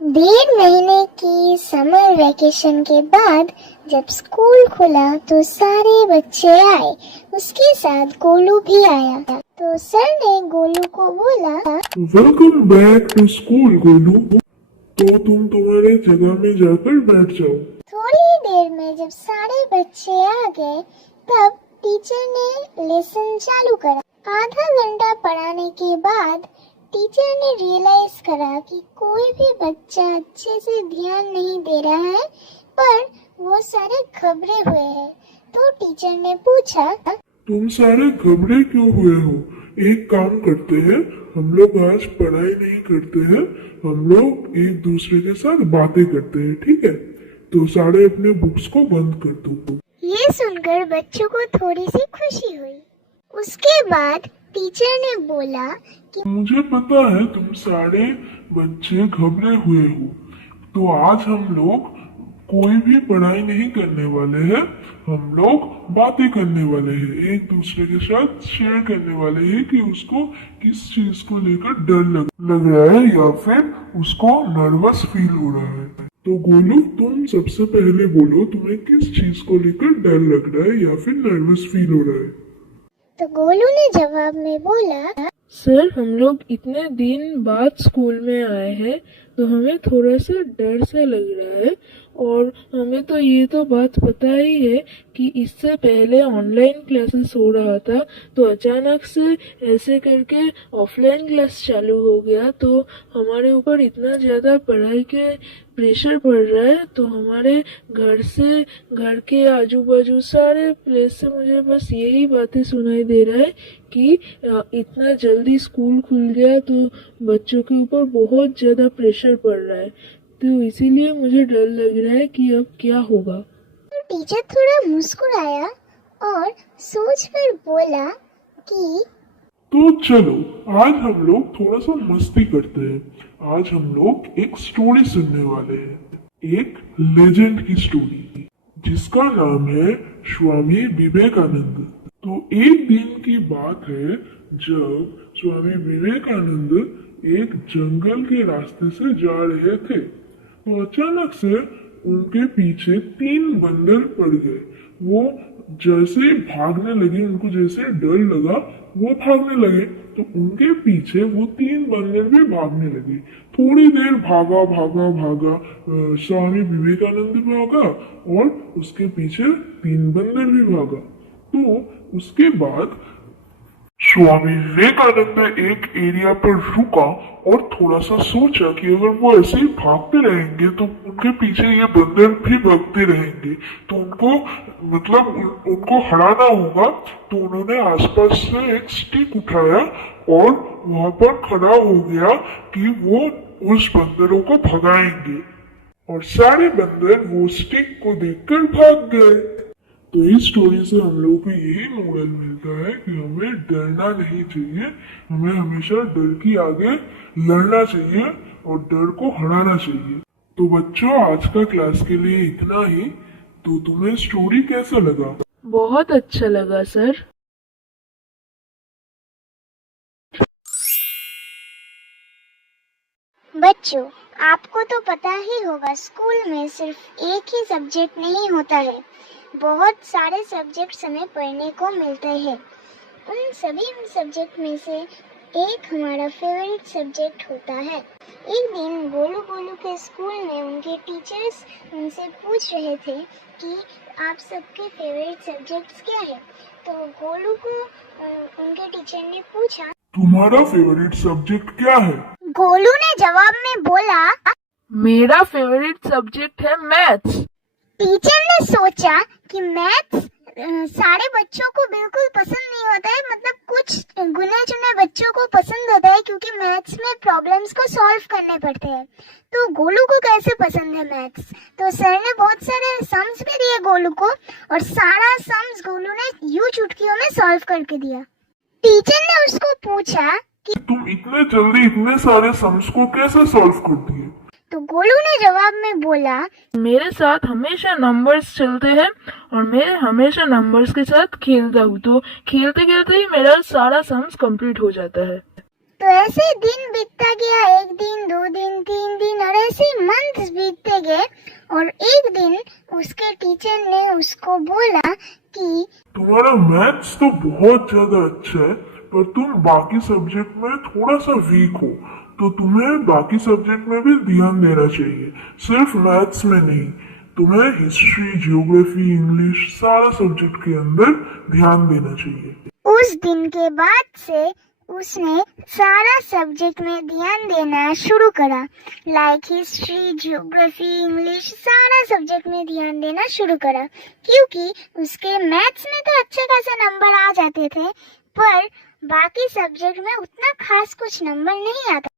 डेढ़ महीने की समर वेकेशन के बाद जब स्कूल खुला तो सारे बच्चे आए। उसके साथ गोलू भी आया। तो सर ने गोलू को बोला, welcome back to school Golu. तो तुम तुम्हारे जगह में जाकर बैठ जाओ। थोड़ी देर में जब सारे बच्चे आ गए तब टीचर ने लेसन चालू करा। आधा घंटा पढ़ाने के बाद टीचर ने रियलाइज करा कि कोई भी बच्चा अच्छे से ध्यान नहीं दे रहा है, पर वो सारे घबरे हुए हैं। तो टीचर ने पूछा, तुम सारे घबरे क्यों हुए हो? एक काम करते हैं, हम लोग आज पढ़ाई नहीं करते हैं, हम लोग एक दूसरे के साथ बातें करते हैं, ठीक है? तो सारे अपने बुक्स को बंद कर दो। ये सुनकर बच्चों को थोड़ी सी खुशी हुई। उसके बाद टीचर ने बोला कि मुझे पता है तुम सारे बच्चे घबरे हुए हो, तो आज हम लोग कोई भी पढ़ाई नहीं करने वाले हैं, हम लोग बातें करने वाले हैं, एक दूसरे के साथ शेयर करने वाले हैं कि उसको किस चीज को लेकर डर लग रहा है या फिर उसको नर्वस फील हो रहा है। तो गोलू, तुम सबसे पहले बोलो, तुम्हें किस चीज को लेकर डर लग रहा है या फिर नर्वस फील हो रहा है? तो गोलू ने जवाब में बोला, सर, हम लोग इतने दिन बाद स्कूल में आए हैं तो हमें थोड़ा सा डर सा लग रहा है। और हमें तो ये तो बात पता ही है कि इससे पहले ऑनलाइन क्लासेस हो रहा था, तो अचानक से ऐसे करके ऑफलाइन क्लास चालू हो गया, तो हमारे ऊपर इतना ज़्यादा पढ़ाई के प्रेशर पड़ रहा है। तो हमारे घर के आजू बाजू सारे प्लेस से मुझे बस यही बातें सुनाई दे रहा है कि इतना जल्दी स्कूल खुल गया तो बच्चों के ऊपर बहुत ज़्यादा प्रेशर पड़ रहा है, तो इसीलिए मुझे डर लग रहा है कि अब क्या होगा। तो टीचर थोड़ा मुस्कुराया और सोचकर बोला कि तो चलो, आज हम लोग थोड़ा सा मस्ती करते हैं। आज हम लोग एक स्टोरी सुनने वाले हैं, एक लेजेंड की स्टोरी जिसका नाम है स्वामी विवेकानंद। तो एक दिन की बात है जब स्वामी विवेकानंद एक जंगल के रास्ते से जा रहे थे, तो अचानक से उनके पीछे 3 बंदर पड़ गए। वो जैसे भागने लगे, उनको जैसे डर लगा वो भागने लगे, तो उनके पीछे वो 3 बंदर भी भागने लगे। थोड़ी देर भागा भागा भागा स्वामी विवेकानंद भी भागा और उसके पीछे 3 बंदर भी भागा। तो उसके बाद स्वामी विवेकानंद एक एरिया पर रुका और थोड़ा सा सोचा कि अगर वो ऐसे ही भागते रहेंगे तो उनके पीछे ये बंदर भी भागते रहेंगे, तो उनको हराना होगा। तो उन्होंने आसपास से एक स्टिक उठाया और वहां पर खड़ा हो गया कि वो उस बंदरों को भगाएंगे, और सारे बंदर वो स्टिक को देखकर भाग गए। तो इस स्टोरी से हम लोगों को यही मॉरल मिलता है कि हमें डरना नहीं चाहिए, हमें हमेशा डर की आगे लड़ना चाहिए और डर को हराना चाहिए। तो बच्चों, आज का क्लास के लिए इतना ही। तो तुम्हें स्टोरी कैसा लगा? बहुत अच्छा लगा सर। बच्चों, आपको तो पता ही होगा स्कूल में सिर्फ एक ही सब्जेक्ट नहीं होता है, बहुत सारे सब्जेक्ट्स हमें पढ़ने को मिलते हैं। उन सभी सब्जेक्ट में से एक हमारा फेवरेट सब्जेक्ट होता है। एक दिन गोलू के स्कूल में उनके टीचर्स उनसे पूछ रहे थे कि आप सबके फेवरेट सब्जेक्ट्स क्या है। तो गोलू को उनके टीचर ने पूछा, तुम्हारा फेवरेट सब्जेक्ट क्या है? गोलू ने जवाब में बोला, मेरा फेवरेट सब्जेक्ट है मैथ्स। टीचर ने सोचा कि मैथ्स सारे बच्चों को बिल्कुल पसंद नहीं होता है, मतलब कुछ गुने चुने बच्चों को पसंद होता है क्योंकि मैथ्स में प्रॉब्लम्स को सॉल्व करने पड़ते हैं। तो गोलू को कैसे पसंद है मैथ्स? तो सर ने बहुत सारे सम्स भी दिए गोलू को, और सारा सम्स गोलू ने यूं चुटकियों में सॉल्व करके दिया। टीचर ने उसको पूछा कि तुम इतने जल्दी इतने सारे सम्स को कैसे सॉल्व कर दिए? तो गोलू ने जवाब में बोला, मेरे साथ हमेशा नंबर्स चलते हैं और मैं हमेशा नंबर्स के साथ खेलता हूँ, तो खेलते खेलते ही मेरा सारा सम्स कंप्लीट हो जाता है। तो ऐसे दिन बीतता गया, 1 दिन, 2 दिन, 3 दिन और ऐसे मंथ्स बीतते गए। और एक दिन उसके टीचर ने उसको बोला कि तुम्हारा मैथ्स तो बहुत ज्यादा अच्छा है, पर तुम बाकी सब्जेक्ट में थोड़ा सा वीक हो, तो तुम्हें बाकी सब्जेक्ट में भी ध्यान देना चाहिए, सिर्फ मैथ्स में नहीं। तुम्हें हिस्ट्री, ज्योग्राफी, इंग्लिश सारा सब्जेक्ट के अंदर ध्यान देना चाहिए। उस दिन के बाद से उसने सारा सब्जेक्ट में ध्यान देना शुरू करा, लाइक हिस्ट्री, ज्योग्राफी, इंग्लिश, सारा सब्जेक्ट में ध्यान देना शुरू करा, क्योंकि उसके मैथ्स में तो अच्छे खासे नंबर आ जाते थे, पर बाकी सब्जेक्ट में उतना खास कुछ नंबर नहीं आता।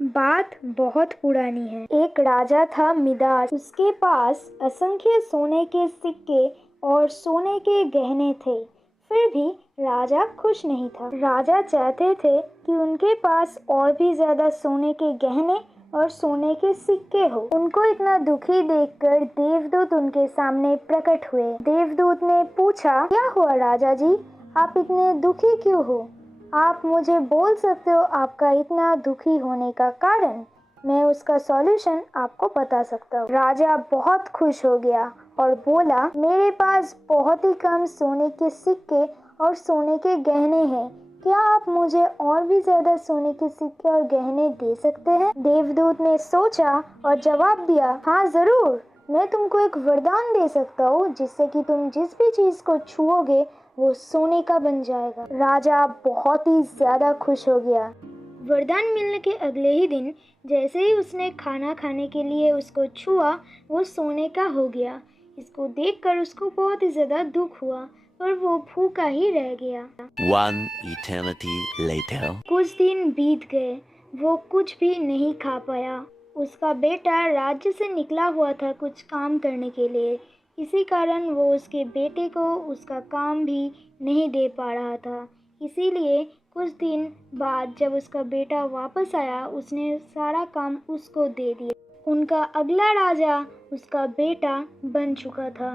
बात बहुत पुरानी है। एक राजा था मिदास। उसके पास असंख्य सोने के सिक्के और सोने के गहने थे। फिर भी राजा खुश नहीं था। राजा चाहते थे कि उनके पास और भी ज्यादा सोने के गहने और सोने के सिक्के हो। उनको इतना दुखी देखकर देवदूत उनके सामने प्रकट हुए। देवदूत ने पूछा, क्या हुआ राजा जी, आप इतने दुखी क्यों हो? आप मुझे बोल सकते हो आपका इतना दुखी होने का कारण? मैं उसका सॉल्यूशन आपको बता सकता हूँ। राजा बहुत खुश हो गया और बोला, मेरे पास बहुत ही कम सोने के सिक्के और सोने के गहने हैं। क्या आप मुझे और भी ज्यादा सोने के सिक्के और गहने दे सकते हैं? देवदूत ने सोचा और जवाब दिया, हाँ जरूर, मैं तुमको एक वरदान दे सकता हूँ जिससे कि तुम जिस भी चीज को छुओगे वो सोने का बन जाएगा। राजा बहुत ही ज्यादा खुश हो गया। वरदान मिलने के अगले ही दिन जैसे ही उसने खाना खाने के लिए उसको छुआ, वो सोने का हो गया। इसको देखकर उसको बहुत ही ज्यादा दुख हुआ और वो भूखा ही रह गया। One eternity later. कुछ दिन बीत गए, वो कुछ भी नहीं खा पाया। उसका बेटा राज्य से निकला हुआ था कुछ काम करने के लिए, इसी कारण वो उसके बेटे को उसका काम भी नहीं दे पा रहा था। इसीलिए कुछ दिन बाद जब उसका बेटा वापस आया, उसने सारा काम उसको दे दिया। उनका अगला राजा उसका बेटा बन चुका था।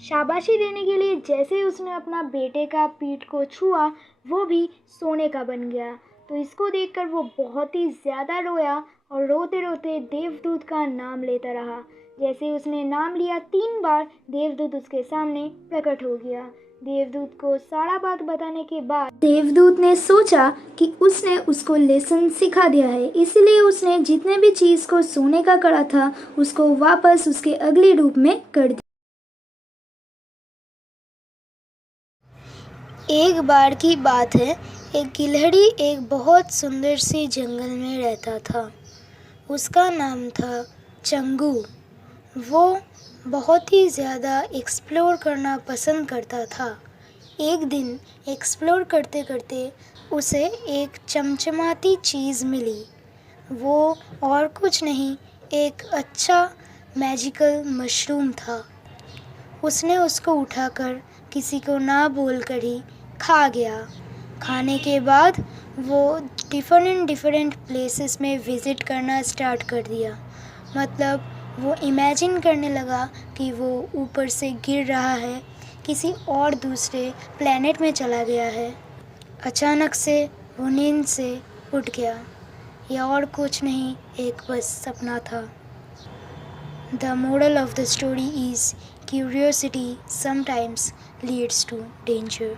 शाबाशी देने के लिए जैसे उसने अपना बेटे का पीठ को छुआ, वो भी सोने का बन गया। तो इसको देखकर वो बहुत ही ज़्यादा रोया और रोते रोते देवदूत का नाम लेता रहा। जैसे उसने नाम लिया 3 बार, देवदूत उसके सामने प्रकट हो गया। देवदूत को सारा बात बताने के बाद देवदूत ने सोचा कि उसने उसको लेसन सिखा दिया है, इसलिए उसने जितने भी चीज को सोने का करा था उसको वापस उसके अगले रूप में कर दिया। एक बार की बात है, एक गिलहरी एक बहुत सुंदर सी जंगल में रहता था। उसका नाम था चंगू। वो बहुत ही ज़्यादा एक्सप्लोर करना पसंद करता था। एक दिन एक्सप्लोर करते करते उसे एक चमचमाती चीज़ मिली। वो और कुछ नहीं, एक अच्छा मैजिकल मशरूम था। उसने उसको उठाकर किसी को ना बोलकर ही खा गया। खाने के बाद वो डिफरेंट प्लेसेस में विज़िट करना स्टार्ट कर दिया। मतलब वो इमेजिन करने लगा कि वो ऊपर से गिर रहा है, किसी और दूसरे प्लेनेट में चला गया है। अचानक से वो नींद से उठ गया। यह और कुछ नहीं, एक बस सपना था। The moral of the story is curiosity sometimes leads to danger.